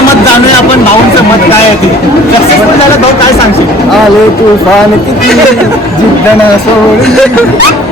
भाऊंचं मत जाणूया आपण भाऊंचं मत काय आहे ते. सक्सेसफुल झालं भाऊ काय सांगशील? आले तुफान किती? जिद्दना सोडून.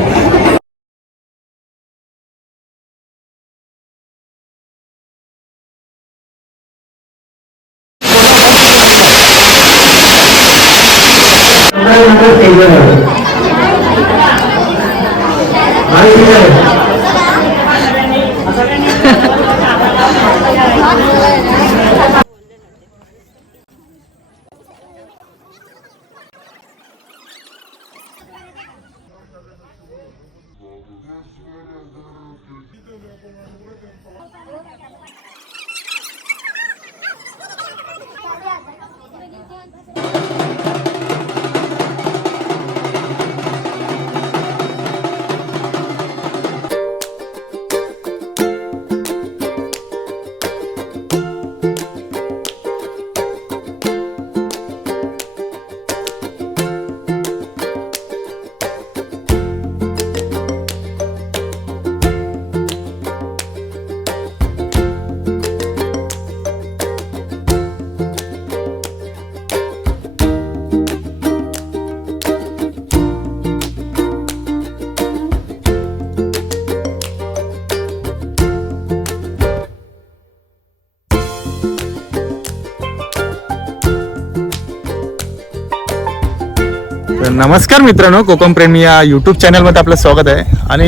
नमस्कार मित्रांनो कोकम प्रेमी या यूट्यूब चॅनलमध्ये आपलं स्वागत आहे. आणि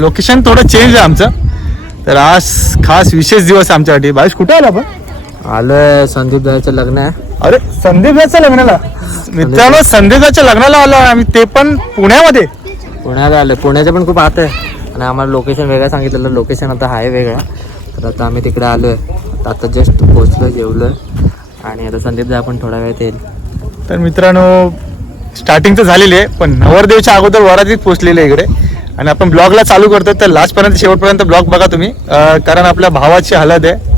लोकेशन थोडं चेंज आहे आमचं. तर आज खास विशेष दिवस आहे आमच्यासाठी. बाईश कुठे आला आपण? आलोय संदीप दाचं लग्न आहे अरे संदीपच्या लग्नाला? मित्रांनो संदीपच्या लग्नाला आलो आहे आम्ही. ते पण पुण्यामध्ये. पुण्याला आलोय. पुण्याचं पण खूप आत आहे आणि आम्हाला लोकेशन वेगळं सांगितलेलं. लोकेशन आता आहे वेगळं. तर आता आम्ही तिकडे आलोय. तर आता जस्ट पोहोचलो जेवलोय. आणि आता संदीप दा पण थोडा वेळ येईल. तर मित्रांनो स्टार्टिंग तर झालेली आहे पण नवरदेवच्या अगोदर वरातीत पोचलेली आहे इकडे. आणि आपण ब्लॉगला चालू करतो तर लास्टपर्यंत शेवटपर्यंत ब्लॉग बघा तुम्ही. कारण आपल्या भावाची हालत आहे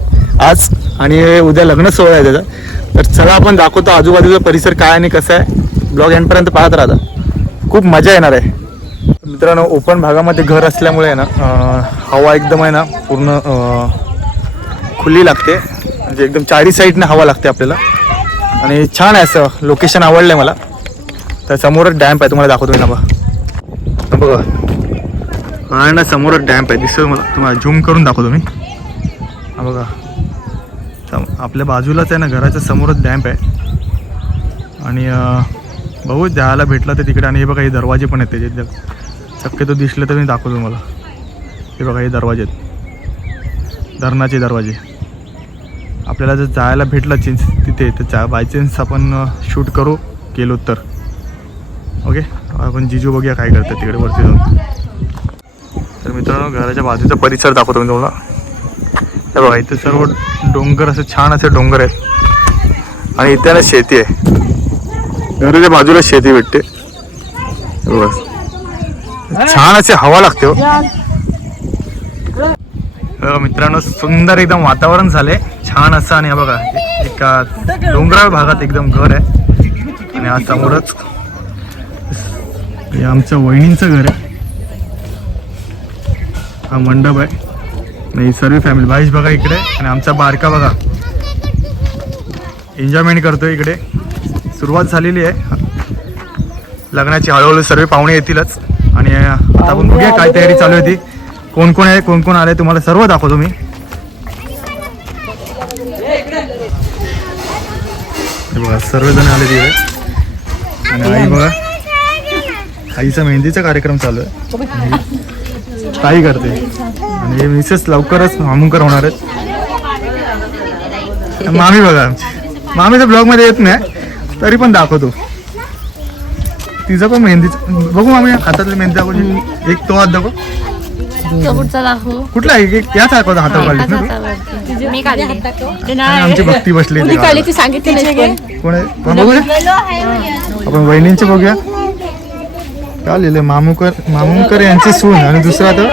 आज आणि उद्या लग्न सोहळा आहे त्याचा. तर चला आपण दाखवतो आजूबाजूचा परिसर काय आणि कसं आहे. ब्लॉग एंडपर्यंत पाहत राहता खूप मजा येणार आहे. मित्रांनो ओपन भागामध्ये घर असल्यामुळे ना हवा एकदम आहे ना पूर्ण खुली लागते. म्हणजे एकदम चारी साईडनं हवा लागते आपल्याला. आणि छान आहे असं लोकेशन आवडलं आहे मला. तर समोरच डॅम्प आहे तुम्हाला दाखवतो मी ना बघा बघा. हा ना समोरच डॅम्प आहे दिसतो मला. तुम्हाला झूम करून दाखवतो मी. हा बघा. सम- आपल्या बाजूलाच आहे ना घराच्या समोरच डॅम्प आहे. आणि बघू द्यायला भेटलं तर तिकडे. आणि हे बघा हे दरवाजे पण आहेत त्याचे. शक्यतो दिसले तर मी दाखवतो मला हे बघा हे दरवाजे आहेत. धरणाचे दरवाजे. आपल्याला जर जायला भेटलं चिन्स तिथे तर चा बाय चान्स आपण शूट करू गेलो तर. ओके आपण जिजू बघूया काय करतात तिकडे वरती जाऊन. तर मित्रांनो घराच्या बाजूचा परिसर दाखवतो मी तुम्हाला. तर बघा इथे सर्व डोंगर असे छान असे डोंगर आहेत. आणि इथे ना शेती आहे. घराच्या बाजूला शेती भेटते. बस. छान असे हवा लागते हो. मित्रांनो सुंदर एकदम वातावरण झालंय. छान असं आणि हा बघा एका डोंगराळ भागात एकदम घर आहे. आणि आज समोरच हे आमच्या वहिनींचं घर आहे. हा मंडप आहे. नाही सर्व फॅमिली बाईस बघा इकडे आणि आमचा बारका बघा. एन्जॉयमेंट करतोय इकडे. सुरुवात झालेली आहे. लग्नाची हळूहळू सर्व पाहुणे येतीलच. आणि आता आपण बघूया काय तयारी चालू आहे ती. कोण कोण आहे कोण कोण आले तुम्हाला सर्व दाखवतो मी. बघा सर्वजण आले तिथे आणि आई बघा. आईचा मेहंदीचा कार्यक्रम चालू आहे. ताई करते. आणि हे मिसेस लवकरच मामुंकर होणार आहेत. मामी बघा. आमची मामीच्या ब्लॉगमध्ये येत नाही. तरी पण दाखवतो. तिचं पण मेहंदीचं बघू मामी हातातली मेहंदी दाखवली. एक तो हात दाखव. कुठला आहे? एक याच दाखवतो हातावर आमची भक्ती बसली कोण. आहे. आपण वहिनींचे बघूया. काय लिहिलंय मामुकर मामुकर यांची सून आणि दुसरा तर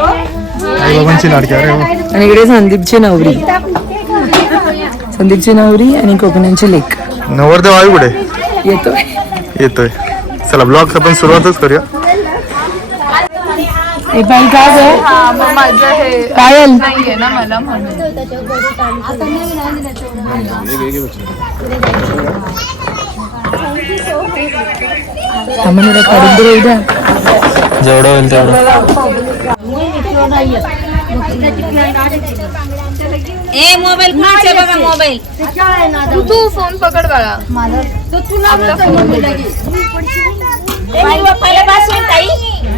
आई बाबांची लाडकी. अरे वा. आणि इकडे संदीपची नवरी. संदीपची नवरी आणि कोकणांची लेक. नवरदेव आई कुठे? येतोय. येतोय. चला ब्लॉग आपण सुरुवातच करूया. ए काय गं? माझं हे पायल नाहीये ना मला म्हणून. आम्हाला काढून दे उद्या जेवढं होईल तेवढं ए मोबाईल कुणाचे बघा मोबाईल तू तू फोन पकड बाळा तू तुला फोन पहिला होईल ताई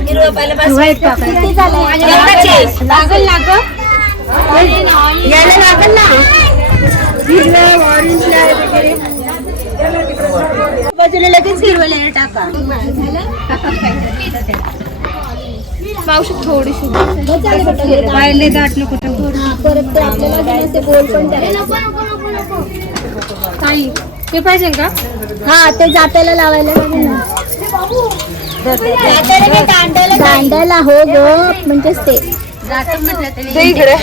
हिरवा पहिला पास होईल एकदाचे. लागल ना ग यायला लागल ना लगेच टाका. मावशी थोडीशी पाहिले दाट नको परत ते आपल्याला ते गोल पण ताई ते पाहिजे का? हा ते जात्याला लावायला. दांडाला हो ग म्हणजेच ते.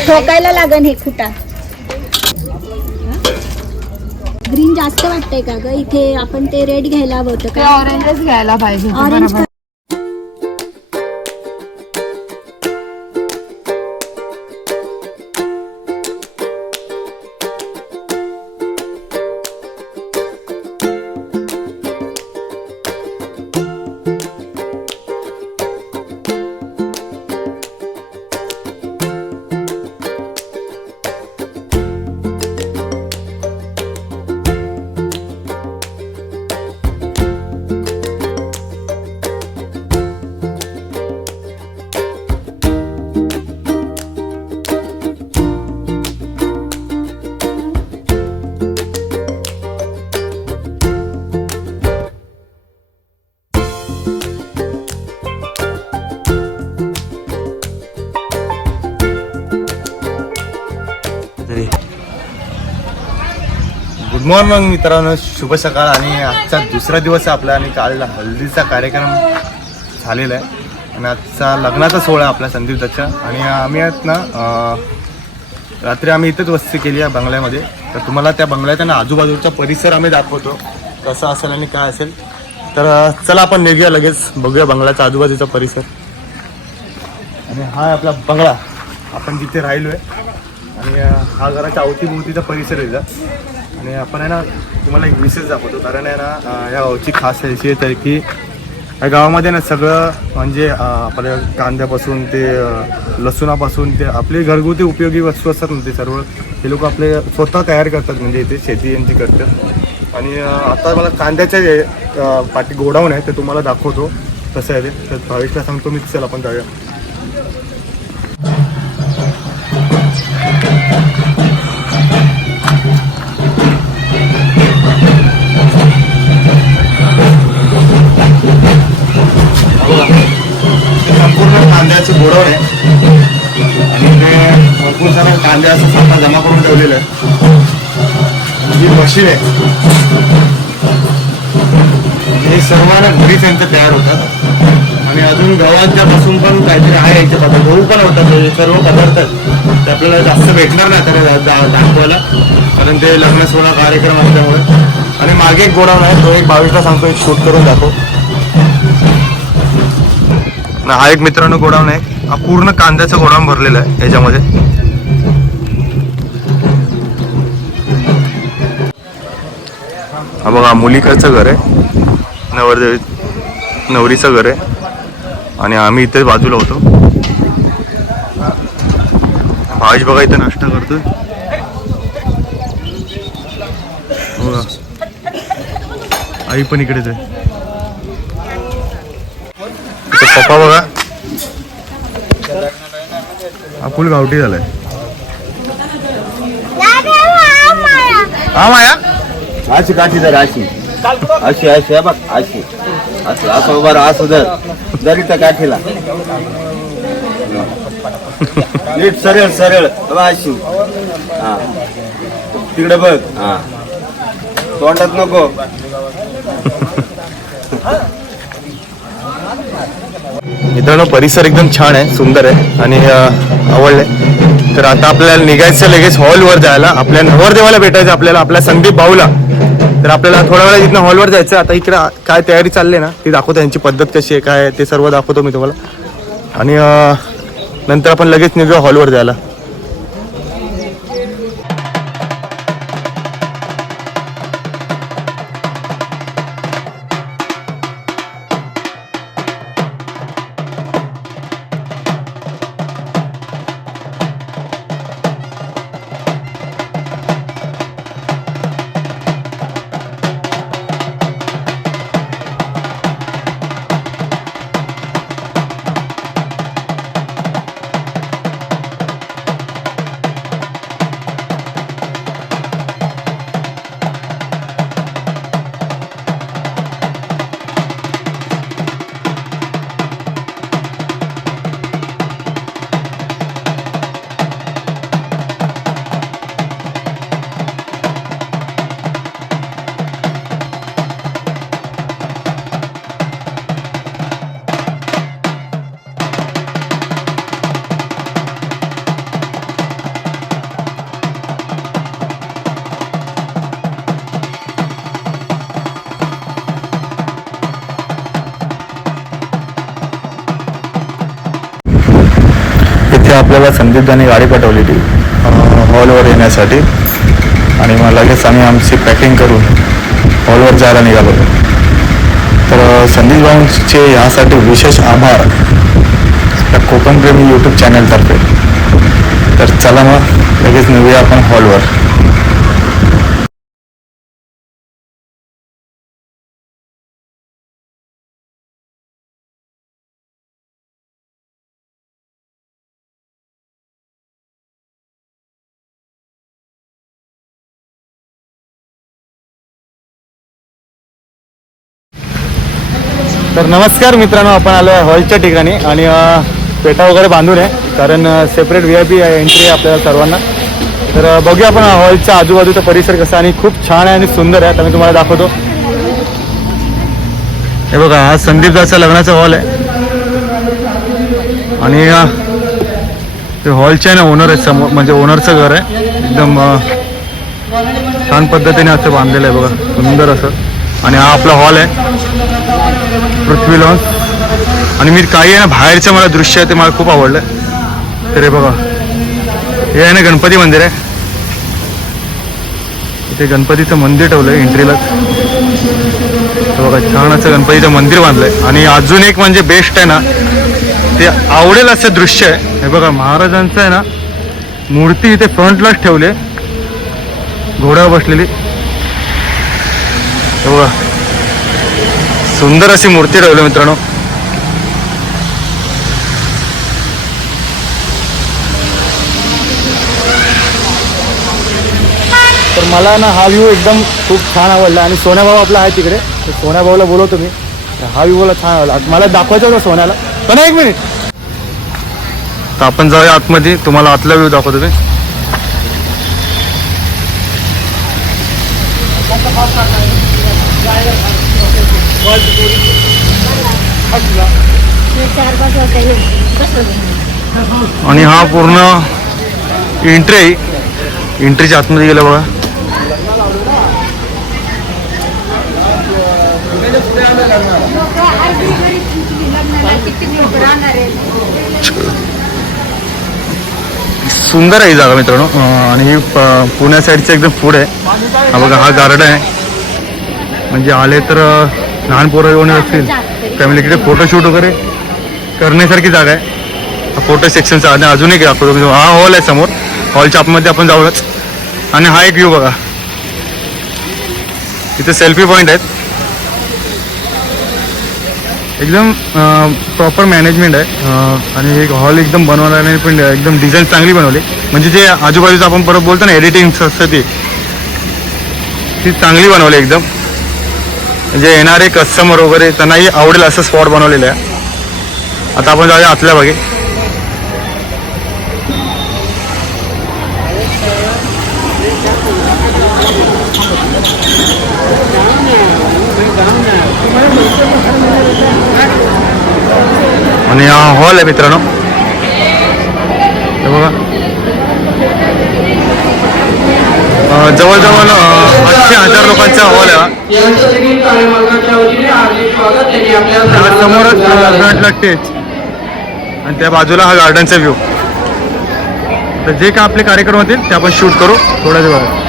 ठोकायला लागन हे खुटा. ग्रीन जास्त वाटतंय का ग? इथे आपण ते रेड घ्यायला हवं होतं का ऑरेंजच घ्यायला पाहिजे ऑरेंज मॉर्निंग मित्रांनो शुभ सकाळ आणि आजचा दुसरा दिवस आहे आपला आणि काल हल्दीचा कार्यक्रम झालेला आहे. आणि आजचा लग्नाचा सोहळा आपला संदीप दत्तचा आणि आम्ही आहेत ना रात्री आम्ही इथेच वस्ती केली आहे बंगल्यामध्ये. तर तुम्हाला त्या बंगल्यात ना आजूबाजूचा परिसर आम्ही दाखवतो. कसा असेल आणि काय असेल. तर चला आपण निघूया लगेच. बघूया बंगल्याचा आजूबाजूचा परिसर. आणि हा आपला बंगला. आपण जिथे राहिलो आहे आणि हा घराच्या अवतीभोवतीचा परिसर आहे आणि आपण आहे ना तुम्हाला एक विशेष दाखवतो. कारण आहे ना या गावची खास हैसियत आहे की या गावामध्ये ना सगळं म्हणजे आपल्या कांद्यापासून ते लसुणापासून लसूणापासून ते आपले घरगुती उपयोगी वस्तू असतात ना ते सर्व. हे लोक आपले स्वतः तयार करतात म्हणजे इथे शेती यांची करतात. आणि आता मला कांद्याच्या जे, पाठी गोडाऊन आहे ते तुम्हाला दाखवतो. कसं आहे ते. तर भावेशला सांगतो मी चल आपण जाऊया. कांद्याचे गोडवण आहे. आणि ते भरपूर सारा कांद्याचा असं साठा जमा करून ठेवलेलं आहे. ही मशीन आहे. हे सर्वांना घरीच यांचं तयार होतात. आणि अजून गव्हाच्या पासून पण काहीतरी आहे याचे पदार्थ गहू पण होतात हे सर्व पदार्थ ते आपल्याला जास्त भेटणार नाही तर दाखवायला. कारण ते लग्न सोहळा कार्यक्रम असल्यामुळे. आणि मागे एक गोडाऊन आहे तो एक बावीसला सांगतो एक शूट करून दाखव. ना हा एक मित्रांनो गोडाऊन आहे. हा पूर्ण कांद्याचं गोडाऊन भरलेलं आहे याच्यामध्ये. हा बघा मुलिकाचं घर आहे. नवरदेवी नवरीचं घर आहे. आणि आम्ही इथे बाजूला होतो. भावेश बघा इथे नाश्ता करतोय. आई पण इकडेच आहे इथे पप्पा बघा. हा फुल गावठी झालाय. हा माया? अशी काठी जर अशी. अशी अशी आहे बघ अशी. असं असं बरं असं जर जरी त्या काठीला नीट सरळ सरळ. बघा अशी. हा. तिकडे बघ. हा. तोंडात नको. मित्रांनो परिसर एकदम छान आहे सुंदर आहे आणि आवडलंय. तर आता आपल्याला निघायचं लगेच हॉलवर जायला. आपल्या नवरदेवाला भेटायचं आपल्याला आपल्या संदीप भाऊला. तर आपल्याला थोड्या वेळा इथनं हॉलवर जायचं आता इकडे काय तयारी चालली आहे ना ती दाखवतो यांची पद्धत कशी आहे काय ते सर्व दाखवतो मी तुम्हाला. आणि नंतर आपण लगेच निघूया हॉलवर जायला. आपल्याला संदीपदाने गाडी पाठवली ती हॉलवर येण्यासाठी. आणि मग लगेच आम्ही आमची पॅकिंग करून हॉलवर जायला निघालो. तर संदीप भाऊंचे यासाठी विशेष आभार कोकण कोकणप्रेमी यूट्यूब चॅनलतर्फे तर चला मग लगेच निघूया आपण हॉलवर. तर नमस्कार मित्रांनो आपण आलो आहे हॉलच्या ठिकाणी आणि पेटा वगैरे बांधून आहे कारण separate V I P entry आहे आपल्याला सर्वांना. तर बघूया आपण हॉलच्या आजूबाजूचा परिसर कसा आणि खूप छान आहे आणि सुंदर आहे आता मी तुम्हाला दाखवतो. हे बघा हा संदीप दासचा लग्नाचा हॉल आहे. आणि ते हॉलचे आहे ना ओनर आहे समोर म्हणजे ओनरचं घर आहे. एकदम छान पद्धतीने असं बांधलेलं आहे बघा सुंदर असं. आणि हा आपला हॉल आहे. पृथ्वी लॉन्स आणि मी काही आहे ना बाहेरचं मला दृश्य आहे ते मला खूप आवडलं. तर हे बघा. हे आहे ना गणपती मंदिर आहे. इथे गणपतीचं मंदिर ठेवलंय एंट्रीला बघा छान असं गणपतीचं मंदिर बांधलंय. आणि अजून एक म्हणजे बेस्ट आहे ना ते आवडेल असं दृश्य आहे. हे बघा महाराजांचं आहे ना मूर्ती इथे फ्रंटलाच ठेवली घोड्यावर बसलेली. बघा. सुंदर अशी मूर्ती ठेवली मित्रांनो. तर मला ना हा व्ह्यू एकदम खूप छान आवडला आणि सोन्या भाऊ आपला आहे तिकडे. तर सोन्या भाऊला बोलवतो मी. हा व्ह्यू मला छान आवडला. मला दाखवायचं होतं सोन्याला. पण एक मिनिट तर आपण जाऊया आतमध्ये. तुम्हाला आतला व्ह्यू दाखवतो मी. आणि हा पूर्ण एंट्री आहे. एंट्रीच्या आतमध्ये गेलं बघा. सुंदर आहे ही जागा मित्रांनो. आणि ही पुण्या साईडचं एकदम फूड आहे. हा बघा हा गार्डन आहे. म्हणजे आले तर लहान पोरं येऊन असतील. फॅमिलीकडे फोटोशूट वगैरे करण्यासारखी जागा आहे. फोटो सेक्शनचा आणि अजून एक दाखवतो. मी. हा हॉल आहे समोर. हॉलच्या आतमध्ये आपण जाऊयाच आणि हा एक व्ह्यू बघा. तिथे सेल्फी पॉईंट आहेत. एकदम प्रॉपर मॅनेजमेंट आहे. आणि एक हॉल एकदम बनवण्याने पण एकदम डिझाईन चांगली बनवली. म्हणजे जे आजूबाजूचं आपण परत बोलतो ना एडिटिंग असतं ती ती चांगली बनवली एकदम. म्हणजे येणारे कस्टमर वगैरे त्यांनाही आवडेल असं स्पॉट बनवलेलं आहे. आता आपण जाऊया आतल्या भागे आणि हा हॉल आहे मित्रांनो. हे बघा. जवळजवळ अं, हजार लोकांचा हॉल आहे समोरच फ्रंटला टेच. आणि त्या बाजूला हा गार्डनचा व्ह्यू. तर जे काय आपले कार्यक्रम होतील ते आपण शूट करू. थोड्याच वेळात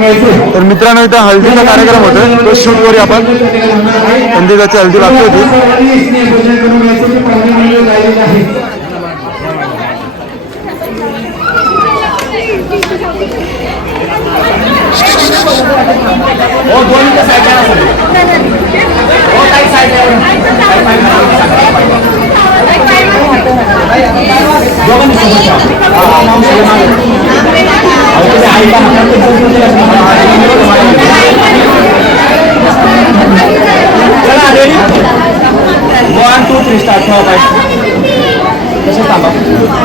तर मित्रांनो इथं हळदीचा कार्यक्रम होता तो शूट करूया आपण. संदीपाची हळदी बाकी होती. वन टू थ्री स्टार्ट हो कसं सांगा बांधून ना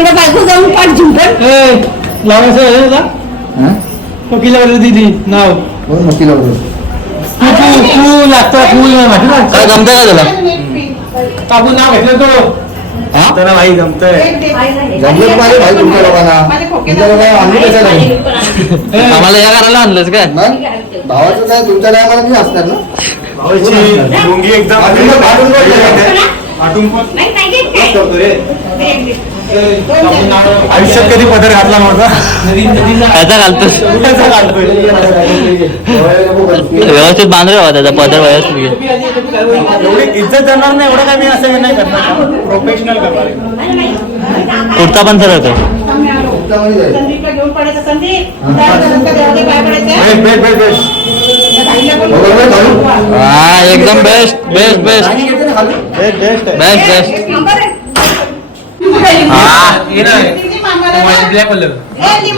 तिकडे बाजू जाऊन पाठ झुंपण कोण वकील वगैरे काय जमतंय का तुला? तर भाई जमतंय जमलं पाहिजे भाई तुमच्या लोकांना. तुमच्या लोकांना आणली कशाला आम्हाला या करायला आणलंच काय? मग? भावाचं काय? तुमच्या टायमाला मी असणार ना? भावाची लुंगी एकदम पण. नाही नाही? करतो रे. आयुष्यात कधी पदर घातला नव्हता? त्याचा घालतोस. व्यवस्थित बांधले बाबा त्याचा पदर व्यवस्थित इज्जत देणार नाही एवढं काय मी असं नाही करणार. प्रोफेशनल करणार. कुर्ता पण सरळ होतो. हा एकदम best best best best, best. Best number आहे. हा.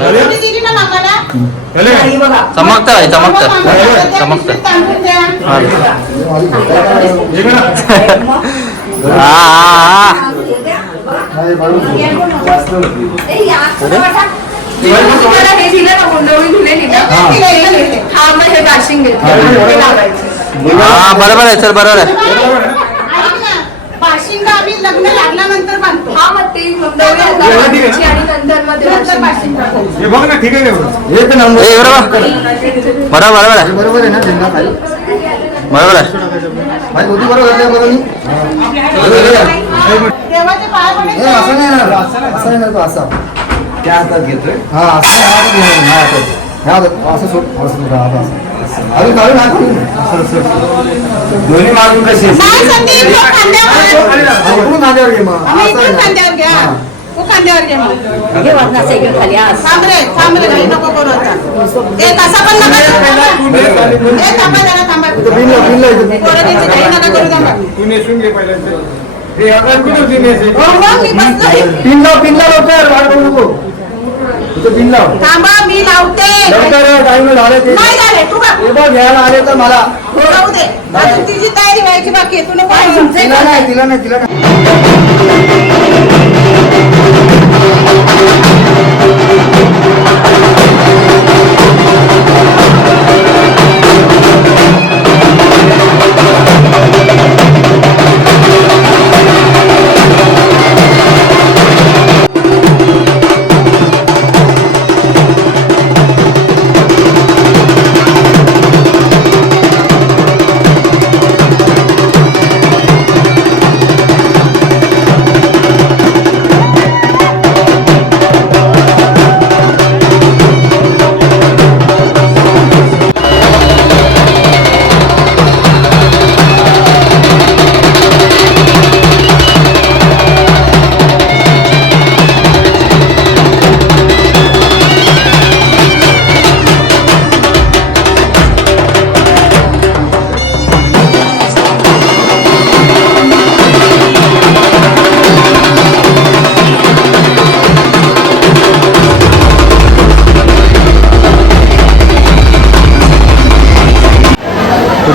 चमकतं भाई चमकतं. चमकतं. हे. बरोबर आहे सर बरोबर आहे. ना, बाशिंगा आम्ही लग्न लागल्यानंतर बांधतो. हा मग ते गुंडवळी आता बांधायची आणि नंतर मध्ये. हे बघ ना ठीक आहे. एक नंबर ए, बरोबर बरोबर बरोबर. आहे बरोबर आहे ना बरोबर. आहे भाई होती बरोबर आहे बरोबर मी देवाचे पाय हे पडायचे. असं नाही ना असं नाही. ना तो असा. त्या हातात घेतोय. हा असं नाही, हातात घेऊन, हा, हा, हा. दोन्ही मारून कशी खांद्यावर. घे मग. खांद्यावर घ्या. हा. तू खांद्यावर घे मग. थांब रे थांब रे घाई नको करू आता. ए तसा पण नका करू. ए थांबा जरा थांबा घाई नका करू तू नेसून घे पहिल्यांदा. हे कुठे लवकर नको. इथं पिन लाव. थांबा मी लावते. लवकर टाइम झाले ते. नाही झाले तू बघ. हे बघ घ्यायला आले तर मला. राहू दे. अजून तिची तयारी व्हायची बाकी आहे. तू नको तिला नाही तिला नाही तिला नाही.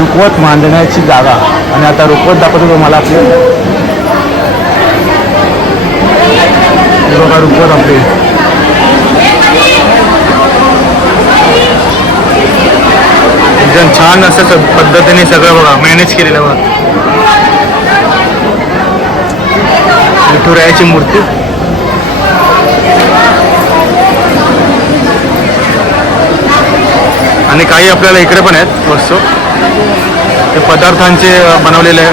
रुखवत मांडण्याची जागा. आणि आता रुखवत दाखवतो तुम्हाला आपली. बघा रुखवत आपली. एकदम छान असं पद्धतीने सगळं बघा. मॅनेज केलेलं बघा. विठुरायाची मूर्ती. आणि काही आपल्याला इकडे पण आहेत वस्तू. हे पदार्थांचे बनवलेले आहे.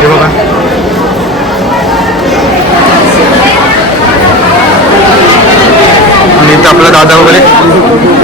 हे बघा. आणि इथं आपला दादा वगैरे.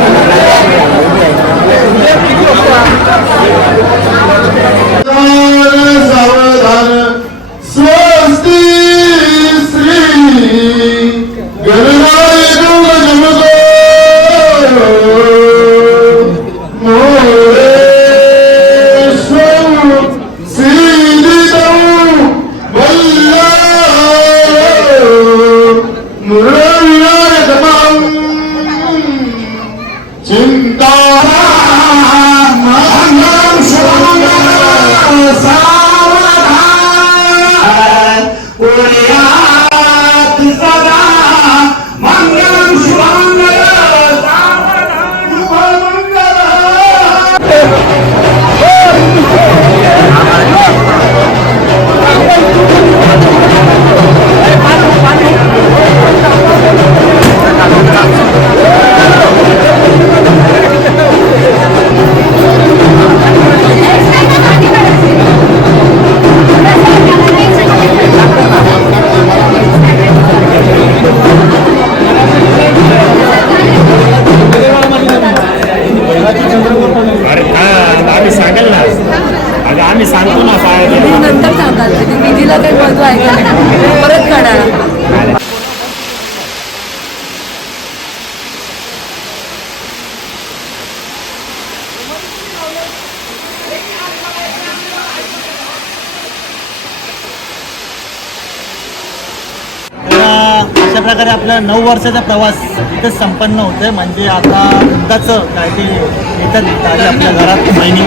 नऊ वर्षाचा प्रवास इथं संपन्न होतोय. म्हणजे आता युद्धाचं काय ते येतात आपल्या घरात. महिनी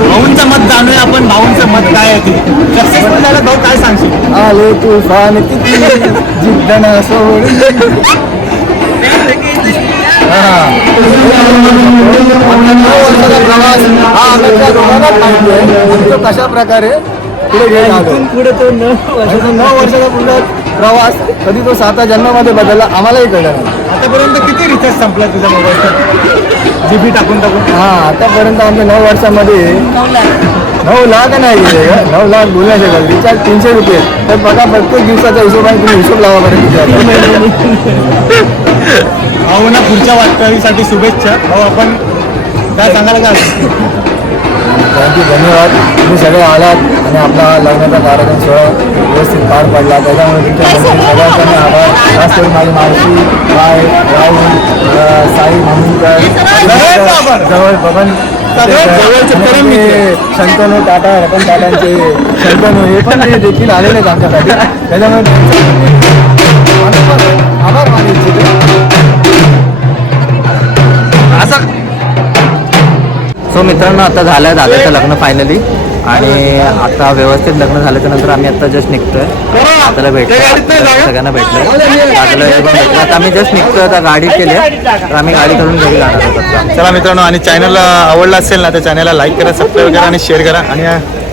भाऊंचं मत जाणूया आपण. भाऊंचं मत काय आहे ते? सक्सेसफुल झालं भाऊ काय सांगशील? आले तुफान किती जिद्दना सोडली प्रवास हा. आम्ही त्या दोघांना माहिती आहे तो कशा प्रकारे? पुढे पुढे तो नऊ वर्षाचा पुढे प्रवास कधी तो साता जन्मामध्ये बदलला आम्हालाही कळलं नाही. आतापर्यंत किती रिचार्ज संपला तुझा मोबाईलचा जीबी टाकून टाकून? हा आतापर्यंत आमच्या नऊ वर्षामध्ये नऊ लाख. नाही गेले का नऊ लाख बोलण्या शकत रिचार्ज तीनशे रुपये. तर बघा प्रत्येक दिवसाचा हिशोबाने तुम्ही हिशोब लावा बरं. किती भाऊ ना पुढच्या वाटचालीसाठी शुभेच्छा. भाऊ आपण काय सांगायला काय थँक्यू धन्यवाद. तुम्ही सगळे आलात आणि आपला हा लग्नाचा कार्यक्रम सोहळा व्यवस्थित पार पडला. त्याच्यामुळे तुमच्या सगळ्यांचा आभार. खास करून माझी मावशी बाय राहुल साई आभार. जवळ बबन मित्र. शंतनू टाटा रतन टाटांचे शंतनू हे पण ते देखील आलेले आहेत आमच्यासाठी. त्याच्यामुळे आभार मानू इच्छितो सो मित्रांनो आता झालं आहे दादाचं लग्न फायनली आणि आता व्यवस्थित लग्न झाल्याच्यानंतर आम्ही आता जस्ट निघतोय. दादाला भेटतो सगळ्यांना भेटलोय दादाला हे भेटलं. आता आम्ही जस्ट निघतोय आता गाडी केली आहे. तर आम्ही गाडी करून घरी जाणार आहोत. चला मित्रांनो आणि चॅनलला आवडला असेल ना तर चॅनलला लाईक करा सबस्क्राईब करा आणि शेअर करा. आणि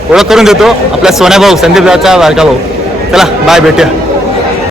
ओळख करून देतो आपला सोन्या भाऊ संदीप दाचा बारका भाऊ. चला बाय भेटूया.